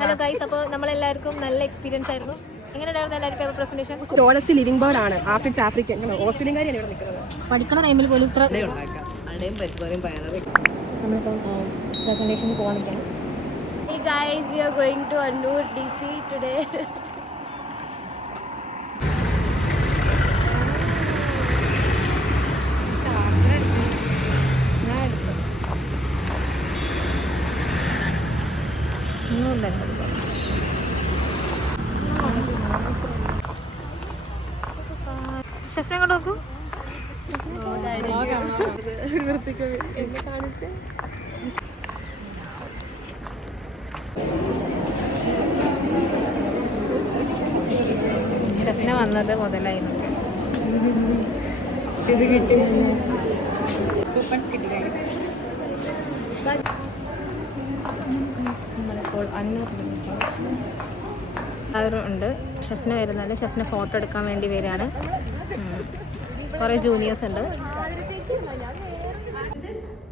Hello guys, അപ്പോൾ നമ്മളെല്ലാവർക്കും നല്ല experience ആയിരുന്നു. എങ്ങനെയുണ്ടായിരുന്നു എല്ലാവരും paper presentation? Tallest living bird ആണ്. ആഫ്രിക്ക ആഫ്രിക്കൻ ഓസ്ട്രേലിയൻകാരിയാണ് ഇവിടെ നിൽക്കുന്നത്. പഠിക്കണ ടൈമിൽ പോലും ഇത്ര നമ്മളിപ്പോൾ പ്രസന്റേഷന് പോകാൻ നിൽക്കാൻ. Hey guys, we are going to Annur DC today. ഷെഫിനെ കൊണ്ട് നോക്കൂ. ഷെഫിനെ വന്നത് മുതലായി ഇത് കിട്ടി. നമ്മളിപ്പോൾ അവരും ഉണ്ട്. ഷെഫിന് വരുന്നുണ്ട്. ഷെഫിനെ ഫോട്ടോ എടുക്കാൻ വേണ്ടി വരികയാണ്. കുറേ ജൂനിയേഴ്സ് ഉണ്ട്.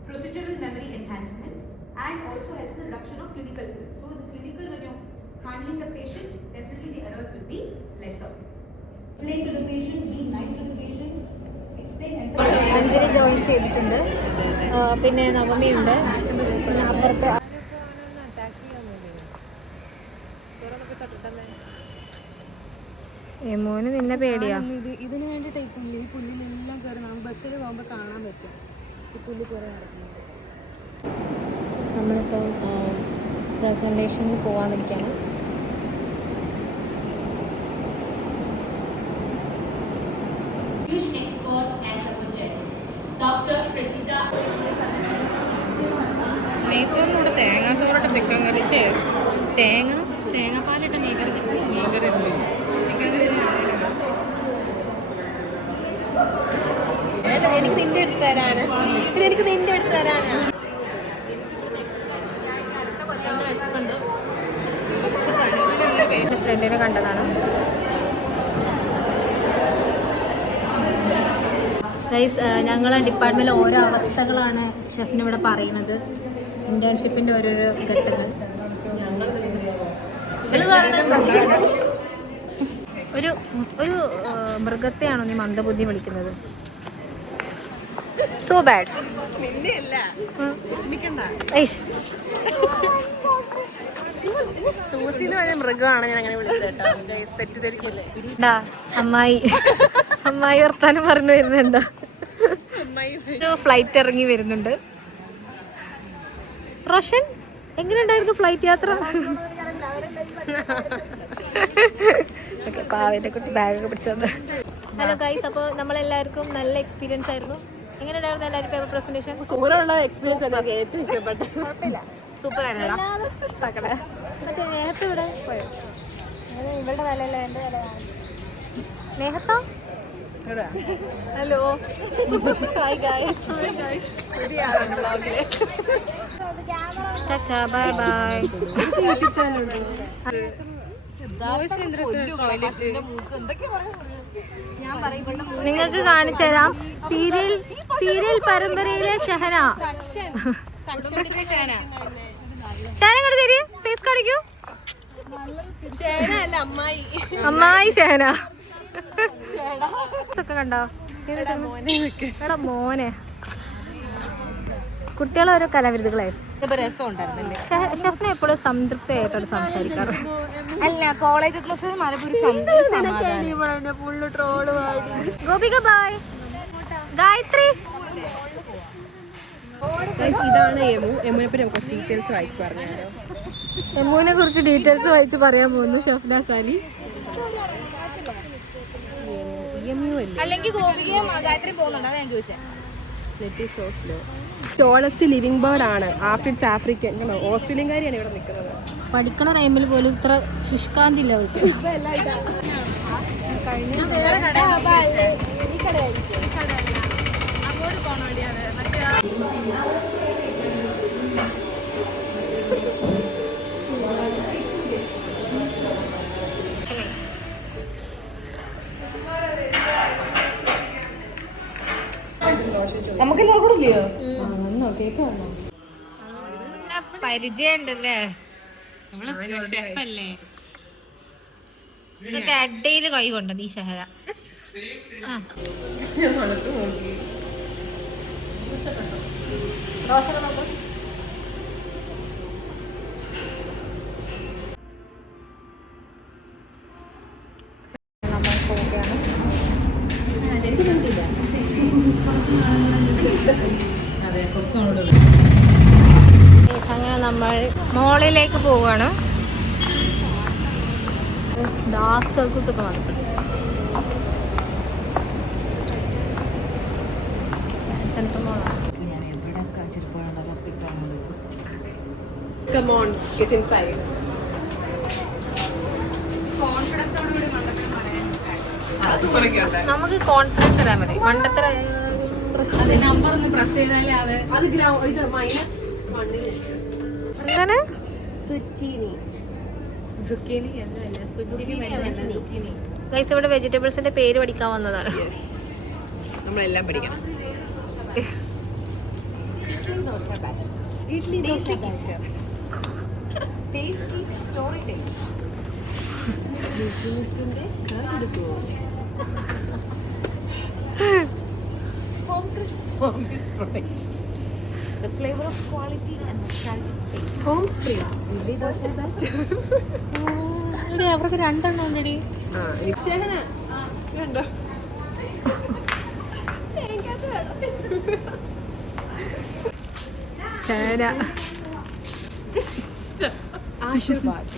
Procedural memory enhancement and also helps in the reduction of clinical errors. So the clinical, when you're handling the patient, definitely the errors will be lesser. Explain to the patient, be nice to the patient, explain empathy. Anjali join ചെയ്തിട്ടുണ്ട്. പിന്നെ നവമിയുണ്ട്. പിന്നെ അപ്പുറത്ത് മോന് നിന്നെ പേടിയാ? ഇതിന് വേണ്ടി ടൈപ്പല്ലേ ഈ പുല്ലിലെല്ലാം കയറി നമുക്ക് ബസ്സിൽ പോകുമ്പോൾ കാണാൻ പറ്റും ഈ പുല്ല് കുറേ നടക്കുന്നത്. നമ്മളിപ്പോൾ പ്രസൻറ്റേഷനിൽ പോകാനിരിക്കുകയാണ്. നെയ്ച്ചോറിലൂടെ തേങ്ങാച്ചോറിട്ട് ചിക്കൻ കറി തേങ്ങാപ്പാലിട്ട് മീൻകറി ചിക്കൻ കറി. എനിക്ക് നിന്റെ എടുത്ത് തരാനാ. എനിക്ക് നിന്റെ എടുത്ത് തരാനാ. ഫ്രണ്ടിനെ കണ്ടതാണ്. ഗൈസ്, ഞങ്ങളെ ഡിപ്പാർട്ട്മെൻറ്റിൽ ഓരോ അവസ്ഥകളാണ് ഷെഫിന് ഇവിടെ പറയുന്നത്. ഇന്റേൺഷിപ്പിന്റെ ഓരോരോ ഘട്ടങ്ങൾ. ഒരു ഒരു മൃഗത്തെയാണോ നീ മന്ദബുദ്ധി വിളിക്കുന്നത്? So bad. മൃഗമാണ് ഞാൻ അങ്ങനെ വിളിച്ചേട്ടാ. തെറ്റിദ്ധരിക്കല്ലേ. അമ്മായി വർത്താനം പറഞ്ഞു വരുന്നുണ്ടോ? ഒരു ഫ്ലൈറ്റ് ഇറങ്ങി വരുന്നുണ്ട്. റോഷൻ, എങ്ങനെയുണ്ടായിരുന്നു ഫ്ലൈറ്റ് യാത്ര? പാവന്റെ കുട്ടി ബാഗൊക്കെ പിടിച്ചു വന്നത്. ഹലോ ഗൈസ്, അപ്പോൾ നമ്മളെല്ലാവർക്കും നല്ല എക്സ്പീരിയൻസ് ആയിരുന്നു. എങ്ങനെയുണ്ടായിരുന്നു എല്ലാവരും പേപ്പർ പ്രസന്റേഷൻ? സൂപ്പറുള്ള എക്സ്പീരിയൻസ് ആണ്. ഏറ്റവും ഇഷ്ടപ്പെട്ടു. സൂപ്പർ ആയിരുന്നു. മറ്റേ നേഹത്ത് ഇവിടെ പോയോ? ഇവളുടെ വിലയല്ല, എൻ്റെ വിലയാണ്. നേഹത്തോ? Hello, hi guys. Tata, bye bye. YouTube channel നിങ്ങൾക്ക് കാണിച്ചു തരാം. സീരിയൽ പരമ്പരയിലെ ഷഹന. ഷഹന ഇങ്ങോട്ട് തരി, ഫേസ് കാണിക്കൂ. അമ്മായി ഷഹന ഒക്കെ കണ്ടോ? എടാ മോനെ, കുട്ടികളെ ഓരോ കലാവിരുതുകളായി. ഷെഫിനെ എപ്പോഴും സംതൃപ്തിയായിട്ടാണ് സംസാരിക്കാറ്. അല്ല, college class Gopika bye. Gayathri, ഇതാണ് എമു. എമുനെ പറ്റി നമുക്ക് കുറച്ച് ഡീറ്റെയിൽസ് വായിച്ച് പറഞ്ഞാലോ? എമ്മുവിനെ കുറിച്ച് ഡീറ്റെയിൽസ് വായിച്ച് പറയാൻ പോകുന്നു ഷഫ്നാസ് അലി. അല്ലെങ്കിൽ ഗോപികയും ഗായത്രി പോകുന്നുണ്ടോ? ഞാൻ ചോദിച്ചത്. ടോളസ്റ്റ് ലിവിംഗ് ബേർഡ് ആണ്. ആഫ്രിക്ക ആഫ്രിക്കൻ ഓസ്ട്രേലിയൻകാരിയാണ് ഇവിടെ നിൽക്കുന്നത്. പഠിക്കണ ടൈമിൽ പോലും ഇത്ര ശുഷ്കാന്തി ഇല്ല അവർക്ക്. നമുക്കെല്ലാവരും കൂടെ ഇല്ലയോ? പരിചയം ഉണ്ടല്ലേ? ഷെഫല്ലേ അഡയിൽ കൈ കൊണ്ടത് ഈ ഷഹല. നമ്മൾ പോവുകയാണ്. അങ്ങനെ നമ്മൾ മോളിലേക്ക് പോവുകയാണ്. ഡാർക്ക് സർക്കിൾസ് ഒക്കെ വന്നു. സെൻട്രൽ മോളാണ്. Come on, get inside. നമുക്ക് കോൺഫിഡൻസ് തരാൻ മതി. പണ്ടത്തെ നമ്പർ ഒന്ന് പ്രസ് ചെയ്താലേ അത് അത് ഇത് -1 എന്താണ് സുച്ചീനി. സുക്കീനി അല്ല സുക്കീനി. ഗൈസ് ഇവിടെ വെജിറ്റബിൾസിന്റെ പേര് പഠിക്കാൻ വന്നതാണ്. നമ്മളെല്ലാം പഠിക്കണം. Idli dosha batter. Tasty storytelling. ബിസിനസിന്റെ കാലെടുക്കോ? Home fresh service product. The flavor of quality and nostalgic taste. Home spring idli dosa batter. അവർക്ക് രണ്ടെണ്ണം ഉണ്ടടി. ഷഹന കണ്ടോ? ആശീർവാദ്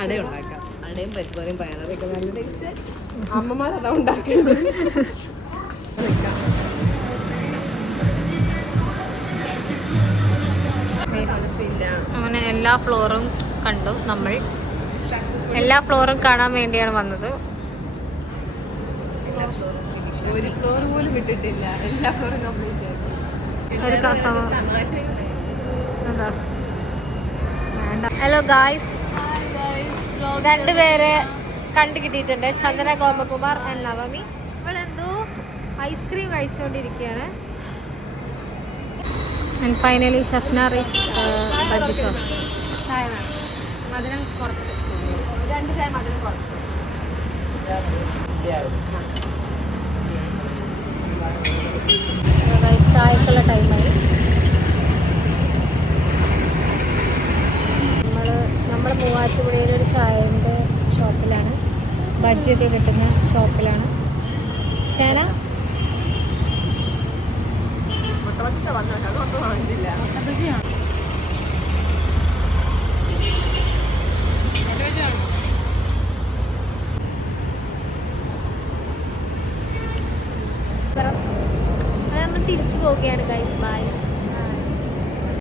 അട ഉണ്ടാക്കാം. അടയും പരിപ്പും പയറൊക്കെ നല്ല ടേസ്റ്റ്. അമ്മമാരതാ ഉണ്ടാക്കുന്നത്. അങ്ങനെ എല്ലാ ഫ്ലോറും കണ്ടു. നമ്മൾ എല്ലാ ഫ്ലോറും കാണാൻ വേണ്ടിയാണ് വന്നത്. ഒരു ഫ്ലോർ പോലും വിട്ടിട്ടില്ല. എല്ലാ ഫ്ലോറും കംപ്ലീറ്റ് ആയി. ഹലോ ഗായ്സ്, രണ്ടുപേരെ കണ്ടു കിട്ടിയിട്ടുണ്ട്. ചന്ദന ഗോപകുമാർ ആൻഡ് നവമി. ഇവളെന്തോ ഐസ്ക്രീം കഴിച്ചുകൊണ്ടിരിക്കുകയാണ്. And finally Shafna Rish bajji shop. ചായ വേണം, മധുരം കുറച്ച്, 2 ചായ മധുരം കുറച്ച്. ചായക്കുള്ള ടൈമായി. നമ്മൾ മൂവാറ്റുപുഴയിലൊരു ചായൻ്റെ ഷോപ്പിലാണ്, ബജ്ജിയൊക്കെ കിട്ടുന്ന ഷോപ്പിലാണ്. ശന നമ്മൾ തിരിച്ചു പോവുകയാണ് ഗൈസ്. ബൈ.